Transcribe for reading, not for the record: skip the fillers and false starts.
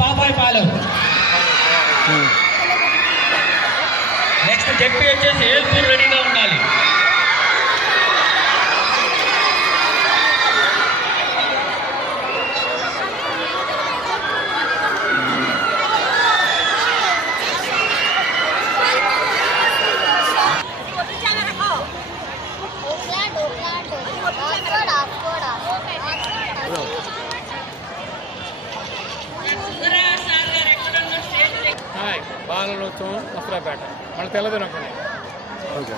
బాబాయ్ Palem. Next ZP వచ్చేసి ఏల్పూర్ రెడీగా ఉండాలి. బాలలోత్సవం నసరాపేట మన తెల్లదినకుండా. ఓకే